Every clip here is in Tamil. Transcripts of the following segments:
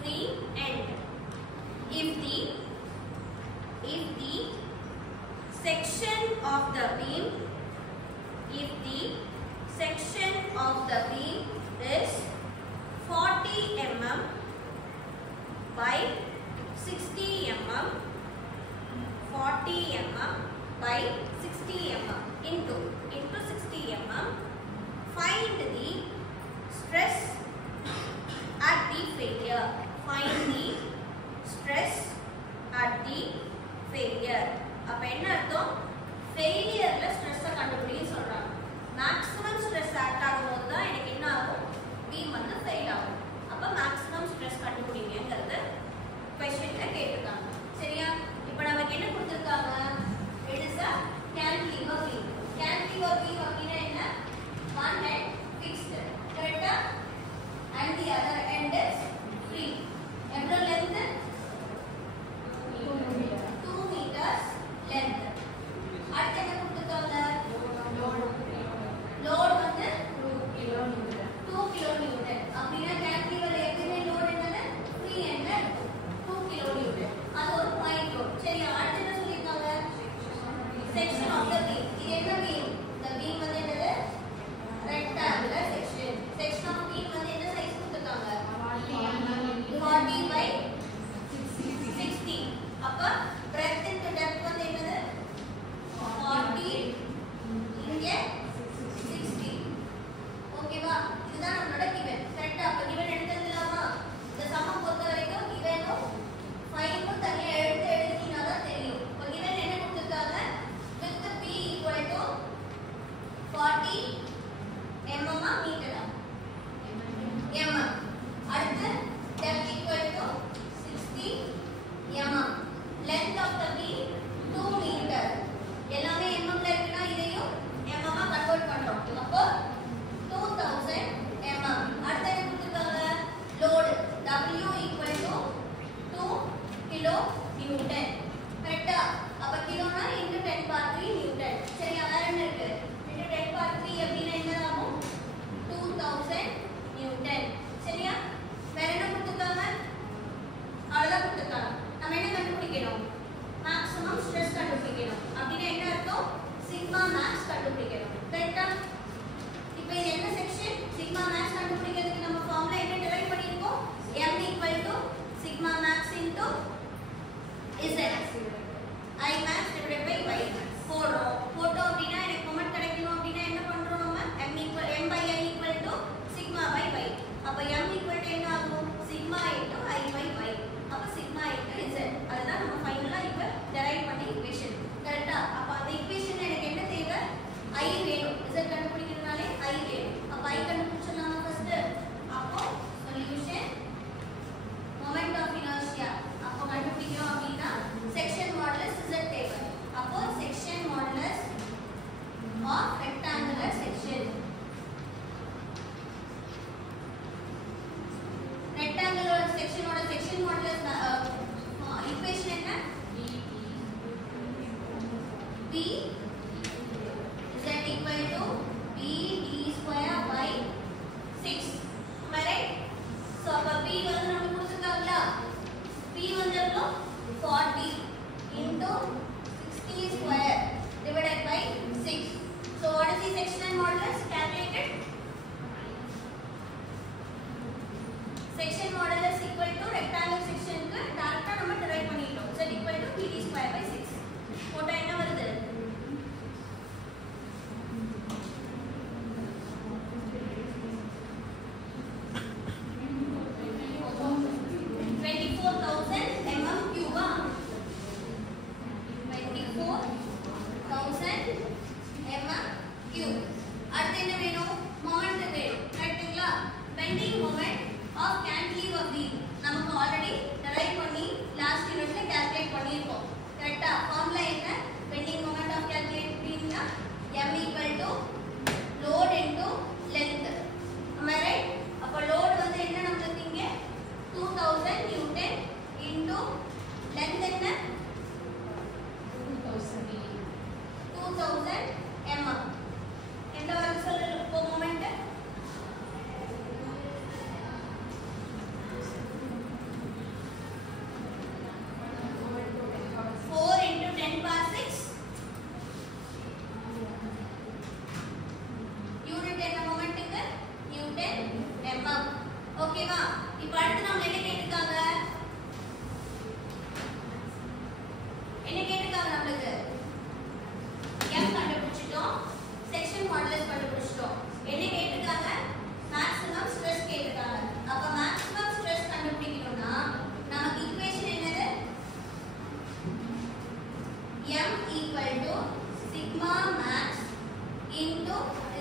free end. If the section of the beam is 40 mm by 60 mm, 40 mm by 60 mm into 60 mm, find the stress at the failure. Find the stress at the failure. அப்ப என்ன அர்த்தம்? ஃபெயிலியர்ல ஸ்ட்ரெஸ் கண்டுபிடிக்க சொல்றாங்க. மேக்ஸிமம் ஸ்ட்ரெஸ் ஆக்ட் ஆகும்போது தான் எனக்கு என்ன ஆகும்? பீம் வந்து ஃபெயில் ஆகும். அப்ப மேக்ஸிமம் ஸ்ட்ரெஸ் கண்டுபிடிங்கங்கிறது क्वेश्चनல கேட்டிருக்காங்க. சரியா? இப்போ நமக்கு என்ன கொடுத்திருக்காங்க? It is a cantilever beam. Cantilever beam அப்படினா என்ன? One end fixed, correct? And the other end is free. எவ்வளவு length? 2 meters length. அடுத்து என்ன கொடுத்திருக்காங்க? லோட் வந்து 2 kilonewton. அப்படினா cantilever எப்பவுமே லோட் என்னது? free end 2 kilonewton. அது ஒரு பாயிண்ட் லோட். சரியா? அடுத்து என்ன சொல்லிருக்காங்க? section of the beam. இது என்ன beam? the beam வந்து என்னது? rectangular section. section of beam வந்து என்ன சைஸ் கொடுத்திருக்காங்க? 40 by 60. அப்ப breadth into depth வந்து என்னது? 40 இங்க 60. ஓகேவா? இதுதான் நம்மளோட given. கரெக்ட்டா? அப்ப given எடுத்துடலாமா? இந்த சமம் பொறுத்த வரைக்கும் given-உம் find-உம் தனியா எழுதினா தான் தெரியும். இப்ப given என்ன கொடுத்திருக்காங்க? with p equal to 40 mm meter. mm. அடுத்து depth equal to 60 mm. length of the beam 2 meter. எல்லாமே mm ல இருக்குனா இதையும் mm ஆ கன்வர்ட் பண்றோம். அப்போ 2000 mm. அடுத்து என்ன கொடுத்திருக்காங்க? load W equal to 2 kilo newton. கரெக்ட்டா? அப்ப கிலோனா into 10 power 3 newton. சரியா? வேற என்ன இருக்கு? into 10 power 3 அப்படினா என்ன ஆகும்? 2000 newton. சரியா? வேற என்ன கொடுத்திருக்காங்க? அவ்வளவுதான் கொடுத்திருக்காங்க. நம்ம என்ன கண்டுபிடிக்கணும்? மேக்ஸிமம் ஸ்ட்ரெஸ் கண்டுபிடிக்கணும். அப்படினா என்ன அர்த்தம்? சிக்மா மேக்ஸ் கண்டுபிடிக்கணும். கரெக்ட்டா? இப்போ இது என்ன செக்ஷன்? சிக்மா மேக்ஸ் கண்டுபிடிக்கிறதுக்கு நம்ம ஃபார்முலா என்ன டிரைவ் பண்ணிருக்கோம்? m equal to sigma max into z. I max divided by y. போடுறோம். போட்டோம் அப்படினா எனக்கு மொமெண்ட் கிடைக்கணும் அப்படினா என்ன பண்றோம் நம்ம? m by I equal to sigma by y. அப்ப m equal to என்ன ஆகும்? sigma into I by y. அப்ப sigma into z. அதுதான் நம்ம ஃபைனலா இப்ப டிரைவ் பண்ணி ஈக்குவேஷன். கரெக்ட்டா? அப்ப அந்த ஈக்குவேஷன்ல எனக்கு என்ன தேவை? I வேணும். z கண்டுபிடிக்கிறதுனாலே I வேணும். அப்ப I கண்டுபிடிச்சலாமா ஃபர்ஸ்ட்? அப்போ சொல்யூஷன் moment of inertia. அப்போ கண்டுபிடிக்கிறோம் அப்படினா செக்ஷன் மாடுலஸ் z தேவை. அப்போ section modulus of rectangular section. rectangular section ஓட செக்ஷன் மாடுலஸ் ஈக்குவேஷன் என்ன? b z equal to b d square by 6. Am I right? So அப்ப b வந்து நமக்கு கொடுத்திருக்காங்களா? b வந்து எவ்வளவு? 40 into 60 square divided by 6. So what is the sectional modulus calculated? Section modulus equal to rectangular section க்கு டைரக்டா நம்ம டிரைவ் பண்ணிட்டோம். z equal to b d square by 6. போட்டா என்ன வருது? 24,000 mm cube. 24,000 mm cube. அடுத்து என்ன வேணும்? மொமெண்ட் வேணும். கரெக்ட்டுங்களா? bending moment of cantilever beam நமக்கு ஆல்ரெடி டிரைவ் பண்ணி லாஸ்ட் யூனிட்ல கால்குலேட் பண்ணிருக்கோம். கரெக்ட்டா? ஃபார்முலா என்ன? bending moment of cantilever beam னா m equal to load into length. Am I right? அப்ப load வந்து என்ன நமக்கு இங்க 2000 newton into length என்ன? 2000 mm. என்ன வருது சொல்லுங்க இப்போ மொமெண்ட்?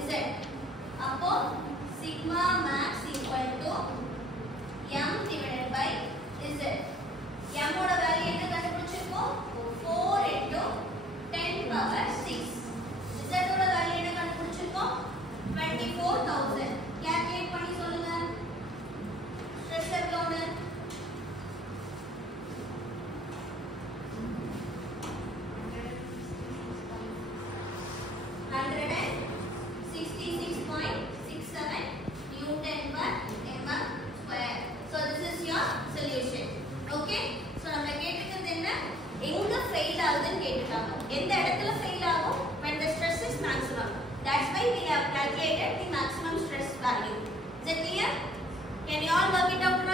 Z. அப்போ sigma max equal to m divided by Z. m ஓட வேல்யூ என்ன கண்டுபிடிச்சிருக்கோம்? 4 into 10 power 6. Z ஓட வேல்யூ என்ன கண்டுபிடிச்சிருக்கோம்? 24,000. கால்குலேட் பண்ணி சொல்லுங்க. ஸ்ட்ரெஸ் எவ்வளவுன்னு? 166.67 Newton per mm square. So this is your solution. Okay? So நம்ம கேட்டிருக்கிறது என்ன? எங்க ஃபெயில் ஆகுதுன்னு கேட்டிருக்காங்க. எந்த இடத்துல ஃபெயில் ஆகும்? When the stress is maximum. That's why we have calculated the maximum stress value. Is it clear? Can you all work it out?